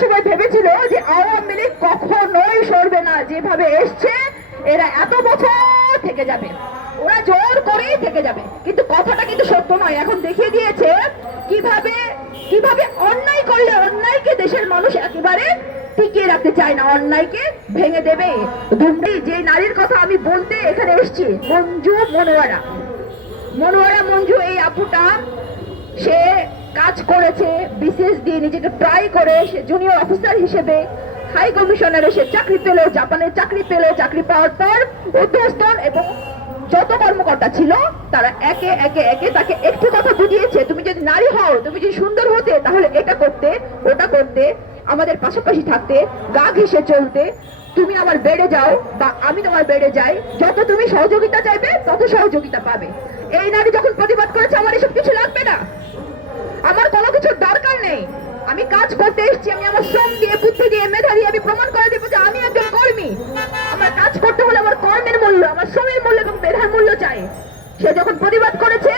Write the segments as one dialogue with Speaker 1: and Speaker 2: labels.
Speaker 1: সময় ভেবেছিল যে আওয়ামী লীগ কখনোই সরবে না। যেভাবে এসছে, এরা এত বছর থেকে যাবে। ওরা জোর করেই থেকে যাবে। কিন্তু কথাটা কিন্তু সত্য নয়। এখন দেখিয়ে দিয়েছে কীভাবে কীভাবে অন্যায় করলে অন্যায়কে দেশের মানুষ একেবারে টিকিয়ে রাখতে চায় না। অন্যায়কে ভেঙে দেবে। দুমড়ি যে নারীর কথা আমি বলতে এখানে এসেছি, মঞ্জু মনোয়ারা। মনোয়ারা মঞ্জু, এই আপুটা, সে কাজ করেছে, বিশেষ দিয়ে নিজেকে ট্রাই করে, সে জুনিয়র অফিসার হিসেবে হাই কমিশনারে সে চাকরি পেল, জাপানে চাকরি পেল, চাকরি পাওয়ার পর উদ্যোস্তন এবং যত কর্মকর্তা ছিল, তারা একে একে একে তাকে একটু কথা বুঝিয়েছে, তুমি যদি নারী হও, তুমি যদি সুন্দর হতে, তাহলে এটা করতে, ওটা করতে, আমাদের পাশাপাশি থাকতে, গা ঘেসে চলতে, তুমি আমার বেড়ে যাও বা আমি তোমার বেড়ে যাই, যত তুমি সহযোগিতা চাইবে, তত সহযোগিতা পাবে। এই নারী যখন প্রতিবাদ করেছে, আমার এসব কিছু লাগবে না। আমার কোনো কিছুর দরকার নেই। আমি কাজ করতে এসেছি, আমি আমার শ্রম দিয়ে, বুদ্ধি দিয়ে, মেধা দিয়ে, আমি প্রমাণ করে দেবো যে আমি একজন কর্মী। আমার কাজ করতে হলে আমার কর্মের মূল্য, আমার শ্রমের মূল্য এবং মেধার মূল্য চাই। সে যখন প্রতিবাদ করেছে,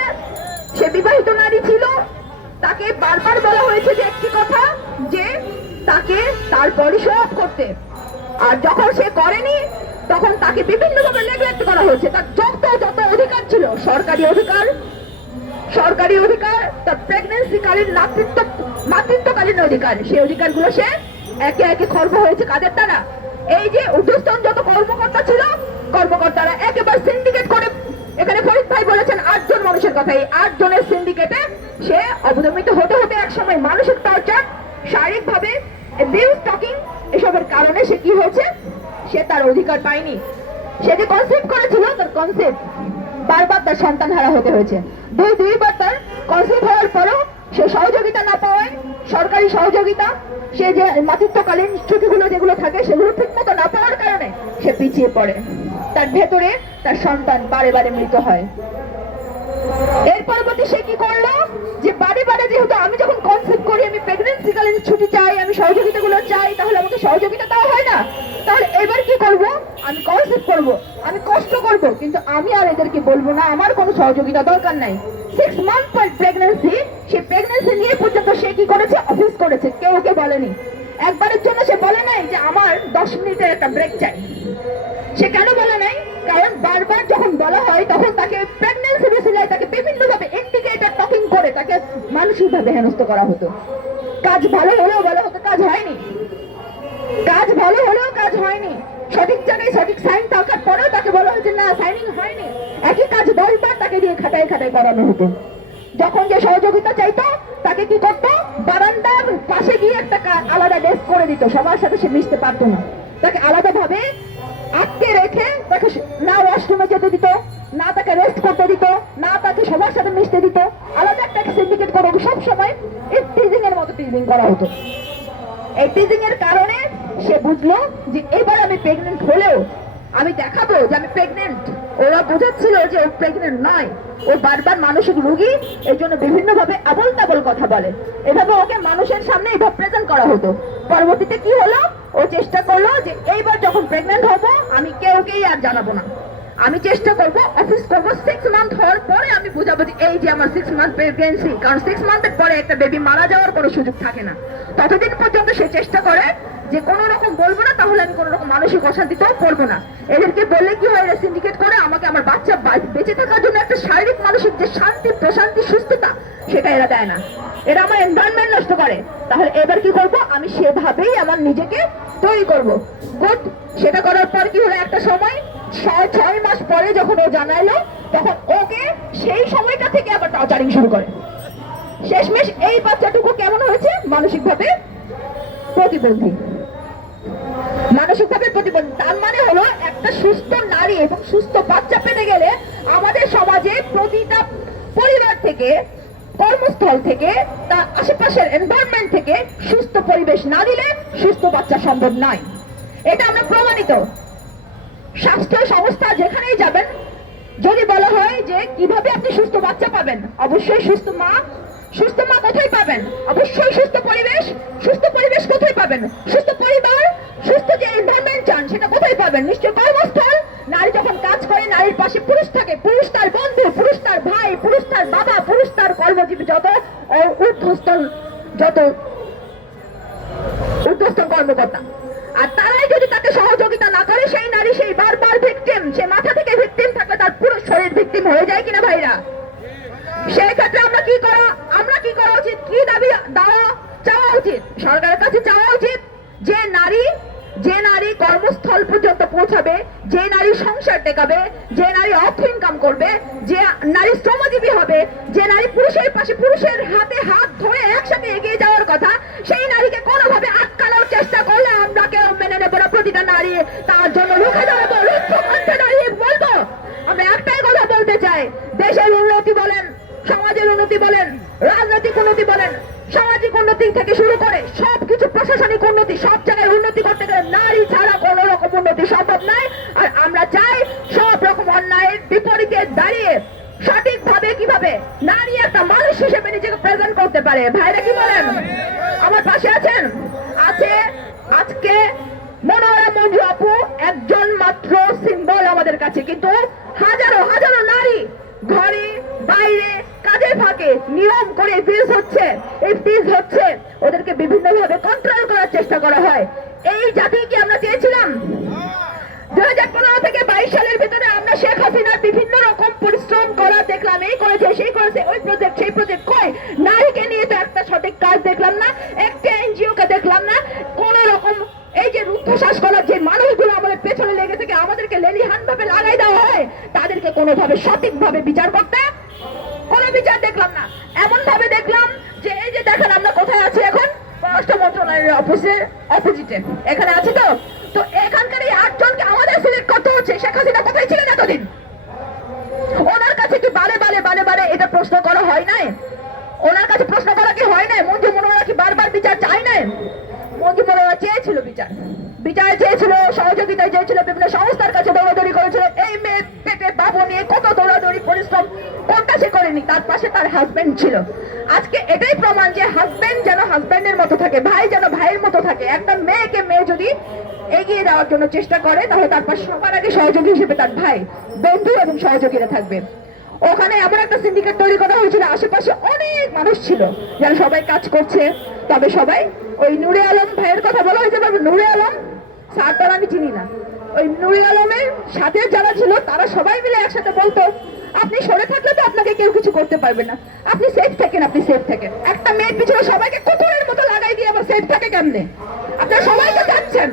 Speaker 1: সে বিবাহিত নারী ছিল। তাকে বারবার বলা হয়েছে যে একটি কথা, যে তাকে তার পরিশোধ করতে। আর যখন সে করেনি, তখন তাকে বিভিন্নভাবে নেগলেক্ট করা হয়েছে। তার যত যত অধিকার ছিল, সরকারি অধিকার সরকারি অধিকার তার প্রেগনেন্সি কালীন মাতৃত্ব মাতৃত্বকালীন অধিকার। সেই অধিকারগুলো সে একে একে খর্ব হয়েছে কাদের দ্বারা? এই যে ঊর্ধ্বস্তন যত কর্মকর্তা ছিল, কর্মকর্তারা একেবারে সিন্ডিকেট করে এখানে ফরিদ ভাই বলেছেন, আটজন মানুষের কথা। এই আট জনের সিন্ডিকেটে সে অবদমিত হতে হতে একসময় মানসিক টর্চার শারীরিক ভাবে স্টকিং এসবের কারণে সে কি হয়েছে? সে তার অধিকার পায়নি। সে যে কনসেপ্ট করেছিল, তার কনসেপ্ট বারবার তার সন্তান হারা হতে হয়েছে। দুই দুইবার তার কনসেপ্ট হওয়ার পরও সে সহযোগিতা না পাওয়ায়, সরকারি সহযোগিতা, সে যে মাতৃত্বকালীন ছুটিগুলো যেগুলো থাকে সেগুলো ঠিক মতো না পাওয়ার কারণে সে পিছিয়ে পড়ে। তার ভেতরে তার সন্তান বারে বারে মৃত হয়। এর পরবর্তী সে কি করল? যে বারে বারে যেহেতু আমি যখন কনসেপ্ট করি, আমি প্রেগনেন্সিকালীন ছুটি চাই, আমি সহযোগিতা গুলো চাই, তাহলে আমাকে সহযোগিতা দেওয়া হয় না? তাহলে এবার কি করব? আমি কনসেপ্ট করব। আমি কষ্ট করব, কিন্তু আমি আর এদেরকে বলব না। আমার কোনো সহযোগিতা দরকার নাই। সিক্স মান্থ পর প্রেগনেন্সি সে প্রেগনেন্সি নিয়ে পর্যন্ত সে কি করেছে? অফিস করেছে। কেউ ওকে বলেনি। একবারের জন্য সে বলে নাই যে আমার দশ মিনিটের একটা ব্রেক চাই। সে কেন বলে নাই? কারণ বারবার যখন বলা হয়, তখন তাকে প্রেগনেন্সি বিসিলায় তাকে বিভিন্নভাবে ইন্ডিকেটর টকিং করে তাকে মানসিকভাবে হেনস্থ করা হতো। কাজ ভালো হলেও বলা হতো, কাজ হয়নি। কাজ ভালো হলেও কাজ হয়নি। সঠিক জায়গায় সঠিক সাইন থাকার পরেও তাকে বলা হয়েছে, না সাইনিং হয়নি। একই কাজ দশবার তাকে দিয়ে খাটাই খাটাই করানো হতো। যখন যে সহযোগিতা চাইতো, তাকে কি করতো? বারান্দার পাশে গিয়ে একটা আলাদা ডেস্ক করে দিত। সবার সাথে সে মিশতে পারতো না। তাকে আলাদাভাবে আটকে রেখে তাকে না ওয়াশরুমে যেতে দিত, না তাকে রেস্ট করতে দিত, না তাকে সবার সাথে মিশতে দিত। আলাদা একটা সিন্ডিকেট করে সব সময় এই টিজিং এর মতো টিজিং করা হতো। এই এর কারণে সে বুঝলো যে এবার আমি প্রেগনেন্ট হলেও আমি দেখাবো যে আমি প্রেগনেন্ট ওরা বোঝাচ্ছিল যে ও প্রেগনেন্ট নয়। ও বারবার মানসিক রুগী, এর জন্য বিভিন্ন ভাবে আবল তাবল কথা বলে। এভাবে ওকে মানুষের সামনে এভাবে প্রেজেন্ট করা হতো। পরবর্তীতে কি হলো? ও চেষ্টা করল যে এইবার যখন প্রেগনেন্ট হব, আমি কেউকেই আর জানাব না। আমি চেষ্টা করব অফিস করব। সিক্স মান্থ হওয়ার পরে আমি বুঝাবো যে এই যে আমার সিক্স মান্থ প্রেগনেন্সি কারণ সিক্স মান্থের পরে একটা বেবি মারা যাওয়ার কোনো সুযোগ থাকে না। ততদিন পর্যন্ত সে চেষ্টা করে যে কোনো রকম বলব না, তাহলে আমি কোনো রকম মানসিক অশান্তিতেও পড়ব না। এদেরকে বললে কি হয় এরা সিন্ডিকেট করে আমাকে আমার বাচ্চা বেঁচে থাকার জন্য একটা শারীরিক, মানসিক যে শান্তি, প্রশান্তি, সুস্থতা, সেটা এরা দেয় না। এরা আমার এনভায়রনমেন্ট নষ্ট করে। তাহলে এবার কি করব? আমি সেভাবেই আমার নিজেকে তৈরি করব। গুড সেটা করার পর কি হলো? একটা সময় ছয় মাস পরে যখন ও জানাইলো, তখন ওকে সেই সময়টা থেকে আবার টর্চারিং শুরু করে। শেষমেশ এই বাচ্চাটুকু কেমন হয়েছে? মানসিকভাবে প্রতিবন্ধী। মানসিকভাবে প্রতিবন্ধী। তার মানে হলো একটা সুস্থ নারী এবং সুস্থ বাচ্চা পেতে গেলে আমাদের সমাজে প্রতিটা পরিবার থেকে, কর্মস্থল থেকে, তার আশেপাশের এনভায়রনমেন্ট থেকে সুস্থ পরিবেশ না দিলে সুস্থ বাচ্চা সম্ভব নয়। এটা আমরা প্রমাণিত। স্বাস্থ্য সংস্থা যেখানেই যাবেন, যদি বলা হয় যে কীভাবে আপনি সুস্থ বাচ্চা পাবেন, অবশ্যই সুস্থ মা সুস্থ মা কোথায় পাবেন? অবশ্যই সুস্থ পরিবেশ সুস্থ পরিবেশ কোথায় পাবেন? সুস্থ পরিবার, সুস্থ যে এনভায়রনমেন্ট চান, সেটা কোথায় পাবেন? নিশ্চয় কর্মস্থল, নারী যখন কাজ করে, নারীর পাশে পুরুষ থাকে, পুরুষ তার বন্ধু, পুরুষ তার ভাই, পুরুষ তার বাবা, পুরুষ তার কর্মজীবী, যত ও ঊর্ধ্বস্থল, যত ঊর্ধ্বস্ত কর্মকর্তা আর তারাই যদি তাকে সহযোগিতা না করে সেই নারী সেই বারবার ভিকটিম সে মাথা থেকে ভিকটিম থাকলে তার ভিকটিম হয়ে যায় কিনা ভাইরা? সেই ক্ষেত্রে আমরা কি করা, আমরা কি করা উচিত? কি দাবি দেওয়া চাওয়া উচিত? সরকারের কাছে চাওয়া উচিত যে নারী যে নারী কর্মস্থল পর্যন্ত পৌঁছাবে, যে নারী সংসার টেকাবে, যে নারী অর্থ ইনকাম করবে, যে নারী শ্রমজীবী হবে, যে নারী পুরুষের পাশে পুরুষের হাতে হাত ধরে একসাথে এগিয়ে যাওয়ার কথা, সেই নারীকে কোনোভাবে আটকানোর চেষ্টা করলে আমরা কেউ মেনে নেব না। প্রতিটা নারী তার জন্য রুখে দাঁড়াবো রুদ্ধ কণ্ঠে দাঁড়িয়ে বলব আমরা একটাই কথা বলতে চাই দেশের উন্নতি বলেন সমাজের উন্নতি বলেন রাজনৈতিক উন্নতি বলেন সামাজিক উন্নতি থেকে শুরু করে সবকিছু প্রশাসনিক উন্নতি, সব জায়গায় উন্নতি করতে গেলে নারী ছাড়া কোনো রকম উন্নতি সম্ভব নয়। আর আমরা চাই সব রকম অন্যায়ের বিপরীতে দাঁড়িয়ে সঠিকভাবে কীভাবে নারী একটা মানুষ হিসেবে নিজেকে প্রেজেন্ট করতে পারে। ভাইরা কি বলেন? আমার পাশে আছেন? আছে আজকে মনোরম মঞ্জু আপু, একজন মাত্র সিম্বল আমাদের কাছে। কিন্তু হাজারো হাজারো নারী ঘরে, বাইরে কাজের ফাঁকে নিয়ম করে ফিজ হচ্ছে। এই ফিজ হচ্ছে ওদেরকে বিভিন্ন ভাবে কন্ট্রোল করার চেষ্টা করা হয়। এই জাতি কি আমরা চেয়েছিলাম? দু হাজার পনেরো থেকে বাইশ সালের ভিতরে আমরা শেখ হাসিনার বিভিন্ন রকম পরিশ্রম করা দেখলাম, এই করেছে, সেই করেছে, ওই প্রজেক্ট সেই প্রজেক্ট নারীকে নিয়ে তো একটা সঠিক কাজ দেখলাম না, একটা এনজিও কে দেখলাম না, কোন রকম এই যে রুদ্ধশ্বাস করার যে মানুষগুলো আমাদের পেছনে লেগে থেকে আমাদেরকে লেলিহান ভাবে লাগাই দেওয়া হয়, তাদেরকে কোনোভাবে সঠিকভাবে বিচার করতে আছি তো এখানকার এই আটজনকে আমাদের সিলেক্ট করতে হচ্ছে। শেখ হাসিনা কোথায় ছিলেন এতদিন? ওনার কাছে কি বারে বারে বারে বারে এটা প্রশ্ন করা হয় নাই? ওনার কাছে প্রশ্ন করা কি হয় নাই? মঞ্জু মনোরা কি বারবার বিচার চাই নাই? মঞ্জু মনোরা চেয়েছিল বিচার। বিচার চেয়েছিল সহযোগিতা চেয়েছিল, বিভিন্ন সংস্থার কাছে দৌড়াদৌড়ি করেছিল। এই মেয়ে পেটে বাবু নিয়ে কত দৌড়াদৌড়ি, পরিশ্রম কোনটা সে করেনি? তার পাশে তার হাজবেন্ড ছিল। আজকে এটাই প্রমাণ যে হাজবেন্ড যেন হাজবেন্ডের মতো থাকে, ভাই যেন ভাইয়ের মতো থাকে। একটা মেয়েকে মেয়ে যদি এগিয়ে যাওয়ার জন্য চেষ্টা করে, তাহলে তার পাশে সবার আগে সহযোগী হিসেবে তার ভাই, বন্ধু এবং সহযোগীরা থাকবে। ওখানে এমন একটা সিন্ডিকেট তৈরি করা হয়েছিল, আশেপাশে অনেক মানুষ ছিল, যারা সবাই কাজ করছে। তবে সবাই ওই নুরে আলম ভাইয়ের কথা বলা হয়েছে, তবে নুরে আলম স্যার আমি চিনি না। ওই নুরে আলমের সাথে যারা ছিল, তারা সবাই মিলে একসাথে বলতো আপনি সরে থাকলে তো আপনাকে কেউ কিছু করতে পারবে না। আপনি সেফ থাকেন, আপনি সেফ থাকেন। একটা মেয়ের পিছনে সবাইকে কুকুরের মতো লাগাই দিয়ে আবার সেফ থাকে কেমনে? আপনারা সবাই তো যাচ্ছেন।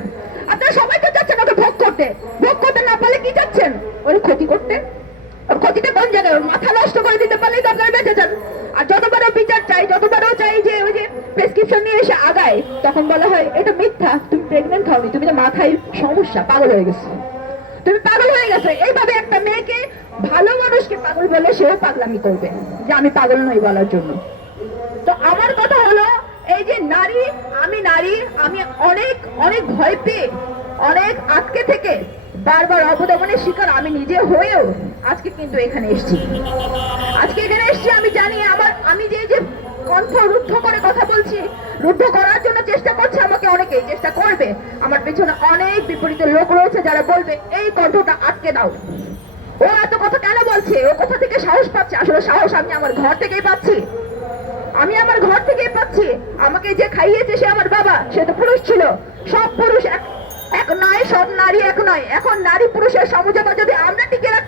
Speaker 1: আপনারা সবাই তো যাচ্ছেন ওকে ভোগ করতে। ভোগ করতে না পারলে কি যাচ্ছেন? ওর ক্ষতি করতে? ওর জায়গায়? ওর মাথা নষ্ট করে দিতে পারলেই তো আপনারা বেঁচে যান। আর যতবারও বিচার চাই যতবারও চাই যে ওই যে প্রেসক্রিপশন নিয়ে এসে আগায়, তখন বলা হয়, এটা মিথ্যা, তুমি প্রেগনেন্ট হওনি তুমি তো মাথায় সমস্যা, পাগল হয়ে গেছো। তুমি পাগল হয়ে গেছো। এইভাবে একটা মেয়েকে ভালো মানুষকে পাগল বলে সেও পাগলামি করবে, যে আমি পাগল নই বলার জন্য। তো আমার কথা হলো, এই যে নারী, আমি নারী, আমি অনেক অনেক ভয় পেয়ে, অনেক আটকে থেকে বারবার অবদমনের শিকার আমি নিজে হয়েও আজকে কিন্তু এখানে এসেছি। আজকে এখানে এসেছি, আমি জানি আমার, আমি যে যে কণ্ঠ রুদ্ধ করে কথা বলছি, রুদ্ধ করার জন্য চেষ্টা করছে আমাকে অনেকেই চেষ্টা করবে। আমার পেছনে অনেক বিপরীত লোক রয়েছে যারা বলবে, এই কণ্ঠটা আটকে দাও। ও এত কথা কেন বলছে? ও কোথা থেকে সাহস পাচ্ছে? আসলে সাহস আমি আমার ঘর থেকেই পাচ্ছি। আমি আমার ঘর থেকেই পাচ্ছি। আমাকে যে খাইয়েছে সে আমার বাবা, সে তো পুরুষ ছিল। সব পুরুষ এক নয়, সব নারী এক নয়। এখন নারী পুরুষের সমঝোতা যদি আমরা টিকে রাখতে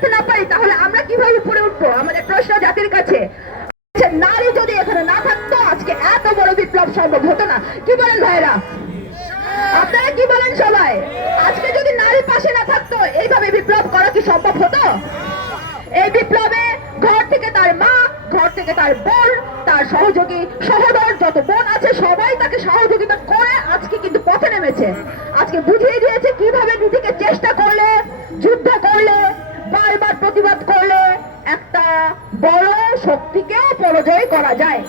Speaker 1: তার মা, ঘর থেকে তার বোন, তার সহযোগী, সহদর, যত বোন আছে, সবাই তাকে সহযোগিতা করে আজকে কিন্তু পথে নেমেছে। আজকে বুঝিয়ে দিয়েছে কীভাবে নিজেকে চেষ্টা করলে, যুদ্ধ করলে, বারবার প্রতিবাদ করলে একটা বড় শক্তিকেও পরাজয় করা যায়।